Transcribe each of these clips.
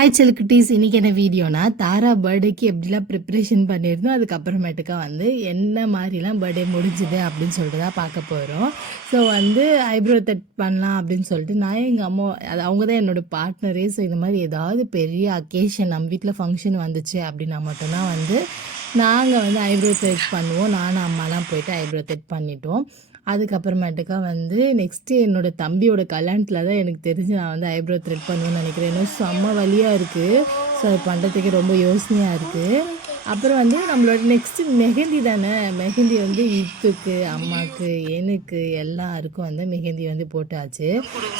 Hi செல்குட்டீஸ், இன்றைக்கி என்ன வீடியோனா தாரா பர்த்டேக்கு எப்படிலாம் ப்ரிப்ரேஷன் பண்ணியிருந்தோம், அதுக்கப்புறமேட்டுக்கா வந்து என்ன மாதிரிலாம் பர்த்டே முடிஞ்சுது அப்படின்னு சொல்லிட்டு தான் பார்க்க போகிறோம். ஸோ வந்து ஐப்ரோ தட் பண்ணலாம் அப்படின்னு சொல்லிட்டு நான் எங்கள் அம்மா அது அவங்க தான் என்னோடய பார்ட்னரே. ஸோ இந்த மாதிரி ஏதாவது பெரிய அக்கேஷன் நம்ம வீட்டில் ஃபங்க்ஷன் வந்துச்சு அப்படின்னா மட்டும்தான் வந்து நாங்கள் வந்து ஐப்ரோ த்ரெட் பண்ணுவோம். நானும் அம்மாலாம் போயிட்டு ஐப்ரோ த்ரெட் பண்ணிட்டோம். அதுக்கப்புறமேட்டுக்கா வந்து நெக்ஸ்ட்டு என்னோடய தம்பியோட கல்யாணத்தில் தான் எனக்கு தெரிஞ்சு நான் வந்து ஐப்ரோ த்ரெட் பண்ணுவேன்னு நினைக்கிறேன். இன்னும் செம்ம வலியாக இருக்குது. ஸோ அது பண்ணுறதுக்கு ரொம்ப யோசனையாக இருக்குது. அப்புறம் வந்து நம்மளோட நெக்ஸ்ட்டு மெஹந்தி தானே. மெஹந்தி வந்து இத்துக்கு, அம்மாவுக்கு, எனக்கு எல்லாருக்கும் வந்து மெஹந்தி வந்து போட்டாச்சு.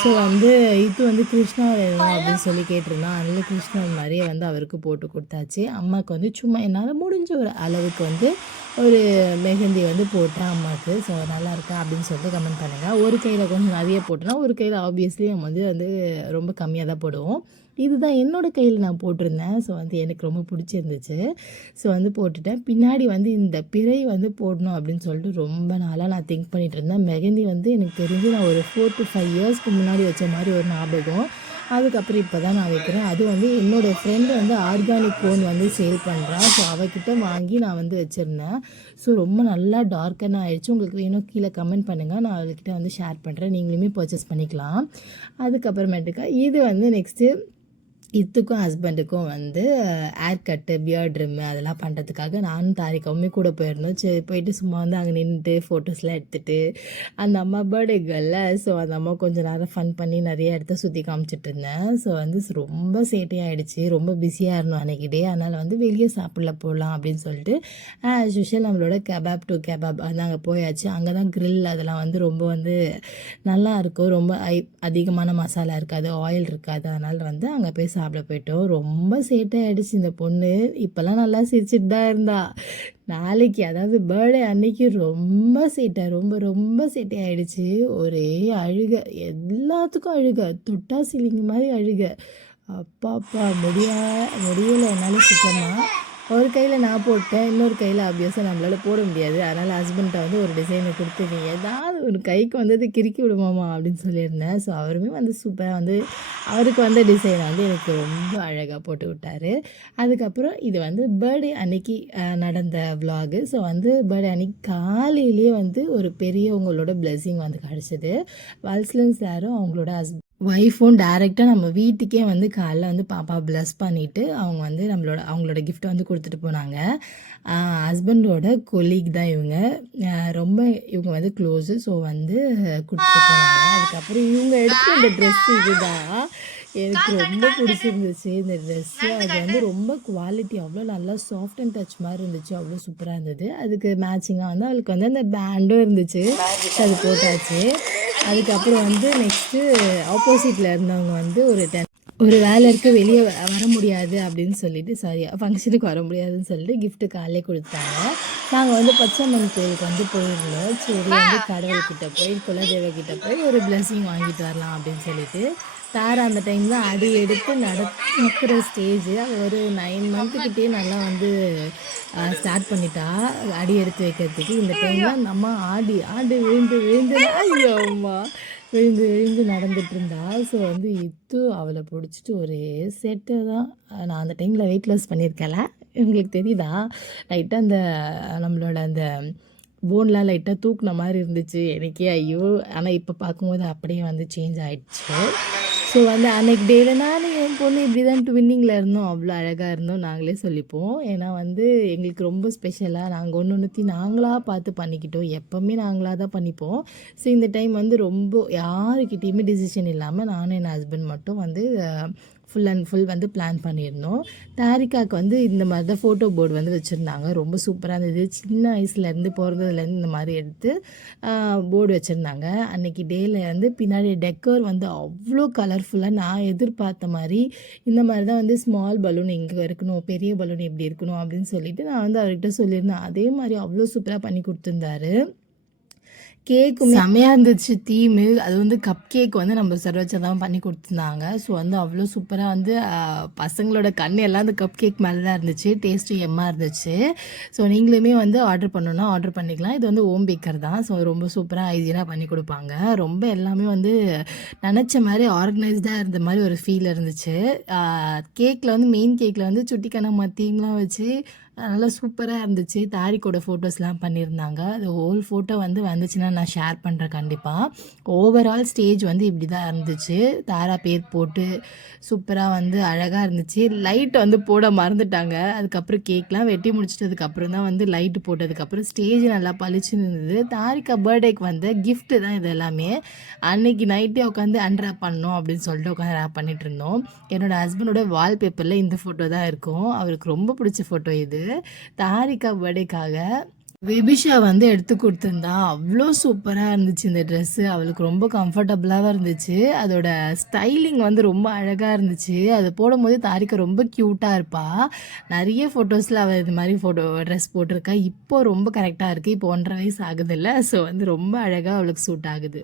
ஸோ வந்து இத்து வந்து கிருஷ்ணா வேணும் அப்படின்னு சொல்லி கேட்டிருந்தான். அதனால கிருஷ்ணா மாதிரியே வந்து அவருக்கு போட்டு கொடுத்தாச்சு. அம்மாவுக்கு வந்து சும்மா என்னால் முடிஞ்ச ஒரு அளவுக்கு வந்து ஒரு மெஹந்தி வந்து போட்டேன் அம்மாவுக்கு. ஸோ நல்லா இருக்கா அப்படின்னு சொல்லிட்டு கமெண்ட் பண்ணுங்கள். ஒரு கையில் கொஞ்சம் நிறைய போட்டோன்னா, ஒரு கையில் ஆப்வியஸ்லி நம்ம வந்து ரொம்ப கம்மியாக தான் போடுவோம். இதுதான் என்னோடய கையில் நான் போட்டிருந்தேன். ஸோ வந்து எனக்கு ரொம்ப பிடிச்சிருந்துச்சு. ஸோ வந்து போட்டுட்டேன். பின்னாடி வந்து இந்த பிறை வந்து போடணும் அப்படின்னு சொல்லிட்டு ரொம்ப நாளாக நான் திங்க் பண்ணிகிட்டு இருந்தேன். மெஹந்தி வந்து எனக்கு தெரிஞ்சு நான் ஒரு 4 to 5 இயர்ஸ்க்கு முன்னாடி வச்ச மாதிரி ஒரு ஞாபகம். அதுக்கப்புறம் இப்போ தான் நான் வைக்கிறேன். அது வந்து என்னோடய ஃப்ரெண்டு வந்து ஆர்கானிக் கோன் வந்து சேல் பண்ணுறா. ஸோ அவகிட்ட வாங்கி நான் வந்து வச்சுருந்தேன். ஸோ ரொம்ப நல்லா டார்க்கனாக ஆகிடுச்சு. உங்களுக்கு வேணும் கீழே கமெண்ட் பண்ணுங்கள், நான் அவள்கிட்ட வந்து ஷேர் பண்ணுறேன். நீங்களுமே பர்ச்சேஸ் பண்ணிக்கலாம். அதுக்கப்புறமேட்டுக்கா இது வந்து நெக்ஸ்ட்டு இத்துக்கும் ஹஸ்பண்டுக்கும் வந்து ஹேர் கட்டு, பியர்ட் ட்ரிம்மு அதெல்லாம் பண்ணுறதுக்காக நானும் தாரிக்காவுமே கூட போயிருந்தோம். சரி போயிட்டு சும்மா வந்து அங்கே நின்றுட்டு ஃபோட்டோஸ்லாம் எடுத்துகிட்டு அந்த அம்மா பர்த்டே கேர்ல்ல. ஸோ அந்த அம்மா கொஞ்சம் நேரம் ஃபன் பண்ணி நிறைய இடத்த சுற்றி காமிச்சிட்டு இருந்தேன். ஸோ வந்து ரொம்ப சேட்டையாகிடுச்சு. ரொம்ப பிஸியாக இருந்தோம் அன்றைக்கி டே. அதனால் வந்து வெளியே சாப்பிடல போகலாம் அப்படின்னு சொல்லிட்டு ஆஸ் யூஷுவல் நம்மளோட கெபாப் டு கெபாப் வந்து அங்கே போயாச்சு. அங்கே தான் க்ரில் அதெல்லாம் வந்து ரொம்ப வந்து நல்லாயிருக்கும். ரொம்ப அதிகமான மசாலா இருக்காது, ஆயில் இருக்காது. அதனால் வந்து அங்கே போய் சாப்பிட போயிட்டோம். ரொம்ப சேட்டை ஆகிடுச்சு இந்த பொண்ணு. இப்போல்லாம் நல்லா சிரிச்சிட்டு தான் இருந்தா. நாளைக்கு அதாவது பர்த்டே அன்னைக்கு ரொம்ப சேட்டை, ரொம்ப ரொம்ப சேட்டை ஆகிடுச்சு. ஒரே அழுக, எல்லாத்துக்கும் அழுக, தொட்டா சிலிங்க மாதிரி அழுக. அப்பாப்பா முடியலை என்னால் சுத்தமாக. ஒரு கையில் நான் போட்டேன், இன்னொரு கையில் ஆப்வியஸாக நம்மளால் போட முடியாது. அதனால் ஹஸ்பண்ட்டை வந்து ஒரு டிசைனை கொடுத்துருங்க, ஏதாவது ஒரு கைக்கு வந்தது கிறுக்கி விடுமாமா அப்படின்னு சொல்லியிருந்தேன். ஸோ அவருமே வந்து சூப்பராக வந்து அவருக்கு வந்த டிசைனை வந்து எனக்கு ரொம்ப அழகாக போட்டு விட்டார். அதுக்கப்புறம் இது வந்து பர்த்டே அன்னைக்கு நடந்த விலாகு. ஸோ வந்து பர்த்டே அன்னைக்கு காலையிலேயே வந்து ஒரு பெரியவங்களோட பிளெஸ்ஸிங் வந்து கிடச்சிது. வல்சலன் சாரும் அவங்களோட ஒய்ஃபும் டைரெக்டாக நம்ம வீட்டுக்கே வந்து காலைல வந்து பாப்பா ப்ளஸ் பண்ணிவிட்டு அவங்க வந்து அவங்களோட கிஃப்ட்டை வந்து கொடுத்துட்டு போனாங்க. ஹஸ்பண்டோட கொலீக் தான் இவங்க. ரொம்ப இவங்க வந்து க்ளோஸு. ஸோ வந்து கொடுத்துட்டு போனாங்க. அதுக்கப்புறம் இவங்க எடுத்து இந்த ட்ரெஸ்ஸு இதுதான் எனக்கு ரொம்ப பிடிச்சிருந்துச்சு. இந்த ட்ரெஸ்ஸு அது வந்து ரொம்ப குவாலிட்டி அவ்வளோ நல்லா சாஃப்ட் அண்ட் டச் மாதிரி இருந்துச்சு. அவ்வளோ சூப்பராக இருந்தது. அதுக்கு மேட்சிங்காக வந்து அவளுக்கு வந்து அந்த பேண்டும் இருந்துச்சு. அது போட்டாச்சு. அதுக்கப்புறம் வந்து நெக்ஸ்ட்டு ஆப்போசிட்டில் இருந்தவங்க வந்து ஒரு வேலை இருக்குது, வெளியே வர முடியாது அப்படின்னு சொல்லிட்டு, சாரி ஃபங்க்ஷனுக்கு வர முடியாதுன்னு சொல்லிட்டு கிஃப்ட்டு காலையிலே கொடுத்தாங்க. நாங்கள் வந்து பச்சையம்மன் கோயிலுக்கு வந்து போயிருந்தோம். சரி வந்து கடவுள்கிட்ட போய் குலதெய்வக்கிட்ட போய் ஒரு பிளெஸ்ஸிங் வாங்கிட்டு வரலாம் அப்படின்னு சொல்லிட்டு தாரா அந்த டைமில் அடி எடுத்து நடக்கிற ஸ்டேஜு. அது ஒரு 9 மந்த்துக்கிட்டே நல்லா வந்து ஸ்டார்ட் பண்ணிட்டா அடி எடுத்து வைக்கிறதுக்கு. இந்த டைமில் அந்த அம்மா ஆடி விழுந்து விழுந்து ஐயோ அம்மா விழுந்து விழுந்து நடந்துட்டு இருந்தா. ஸோ வந்து அவளை பிடிச்சிட்டு ஒரே செட்டு தான். நான் அந்த டைமில் வெயிட் லாஸ் பண்ணியிருக்கேன்ல, உங்களுக்கு தெரியுதா? லைட்டாக அந்த நம்மளோட அந்த போன்லாம் லைட்டாக தூக்குன மாதிரி இருந்துச்சு எனக்கே. ஐயோ! ஆனால் இப்போ பார்க்கும்போது அப்படியே வந்து சேஞ்ச் ஆகிடுச்சு. ஸோ வந்து அன்னைக்கு டேயில் நானும் என் பொண்ணு இப்படி தான் ட்வின்னிங்கில் இருந்தோம். அவ்வளோ அழகாக இருந்தோம் நாங்களே சொல்லிப்போம். ஏன்னா வந்து எங்களுக்கு ரொம்ப ஸ்பெஷலாக நாங்கள் ஒன்றுத்தையும் நாங்களாக பார்த்து பண்ணிக்கிட்டோம். எப்போவுமே நாங்களாக தான் பண்ணிப்போம். ஸோ இந்த டைம் வந்து ரொம்ப யாருக்கிட்டேயுமே டிசிஷன் இல்லாமல் நானும் என் ஹஸ்பண்ட் மட்டும் வந்து ஃபுல் அண்ட் ஃபுல் வந்து பிளான் பண்ணியிருந்தோம். தாரிகாவுக்கு வந்து இந்த மாதிரி தான் ஃபோட்டோ போர்டு வந்து வச்சுருந்தாங்க. ரொம்ப சூப்பராக இருந்தது. சின்ன வயசுலேருந்து பிறந்ததுலேருந்து இந்த மாதிரி எடுத்து போர்டு வச்சுருந்தாங்க. அன்றைக்கி டேயில் வந்து பின்னாடி டெக்கர் வந்து அவ்வளோ கலர்ஃபுல்லாக நான் எதிர்பார்த்த மாதிரி இந்த மாதிரி தான் வந்து ஸ்மால் பலூன் இங்கே இருக்கணும், பெரிய பலூன் எப்படி இருக்கணும் அப்படின்னு சொல்லிட்டு நான் வந்து அவர்கிட்ட சொல்லியிருந்தேன். அதே மாதிரி அவ்வளோ சூப்பராக பண்ணி கொடுத்துருந்தாரு. கேக்குமே செமையா இருந்துச்சு தீமு. அது வந்து கப் கேக் வந்து நம்ம சரோஜா தான் பண்ணி குடுத்துருந்தாங்க. ஸோ வந்து அவ்ளோ சூப்பரா வந்து பசங்களோட கண் எல்லாம் அந்த கப் கேக் மேல தான் இருந்துச்சு. டேஸ்ட்டும் எம்மா இருந்துச்சு. ஸோ நீங்களுமே வந்து ஆர்டர் பண்ணணும்னா ஆர்டர் பண்ணிக்கலாம். இது வந்து ஹோம் பேக்கர் தான். ஸோ ரொம்ப சூப்பரா ஹைஜீனா பண்ணி குடுப்பாங்க. ரொம்ப எல்லாமே வந்து நெனச்ச மாரி ஆர்கனைஸ்டா இருந்த மாரி ஒரு ஃபீல் இருந்துச்சு. ஆ கேக்ல வந்து மெயின் கேக்ல வந்து சுட்டி கண்ணம்மா தீம்லாம் வச்சு நல்லா சூப்பரா இருந்துச்சு. தாரிக்கோட ஃபோட்டோஸ்லாம் பண்ணியிருந்தாங்க. அது ஹோல் ஃபோட்டோ வந்து வந்துச்சுன்னா நான் ஷேர் பண்றேன் கண்டிப்பா. ஓவரால் ஸ்டேஜ் வந்து இப்படி தான் இருந்துச்சு. தாரா பேர் போட்டு சூப்பரா வந்து அழகா இருந்துச்சு. லைட் வந்து போட மறந்துட்டாங்க. அதுக்கப்புறம் கேக்லாம் வெட்டி முடிச்சிட்டதுக்கப்புறம் தான் வந்து லைட் போட்டதுக்கப்புறம் ஸ்டேஜ் நல்லா பளிச்சுன்னு இருந்தது. தாரிகா பர்த்டேக்கு வந்த கிஃப்ட் தான் இது எல்லாமே. அன்னைக்கு நைட்டே உட்காந்து அன்ராப் பண்ணணும் அப்படின்னு சொல்லிட்டு உட்காந்து ரேப் பண்ணிட்டு இருந்தோம். என்னோட ஹஸ்பண்டோட வால்பேப்பர்ல இந்த ஃபோட்டோ தான் இருக்கும். அவருக்கு ரொம்ப பிடிச்ச ஃபோட்டோ இது. தாரிகா பர்த்டேக்காக விபிஷா வந்து எடுத்து குடுத்திருந்தா. அவ்ளோ சூப்பரா இருந்துச்சு இந்த ட்ரெஸ்ஸு. அவளுக்கு ரொம்ப கம்ஃபர்டபுளாவும் இருந்துச்சு. அதோட ஸ்டைலிங் வந்து ரொம்ப அழகா இருந்துச்சு. அது போடும்போது தாரிகா ரொம்ப கியூட்டா இருப்பா. நெறைய ஃபோட்டோஸ்ல அவ இது மாரி ட்ரெஸ் போட்டிருக்கா. இப்போ ரொம்ப கரெக்ட்டா இருக்கு. இப்போ 1 1/2 வயசு ஆகுதுல்ல. ஸோ வந்து ரொம்ப அழகா அவளுக்கு சூட் ஆகுது.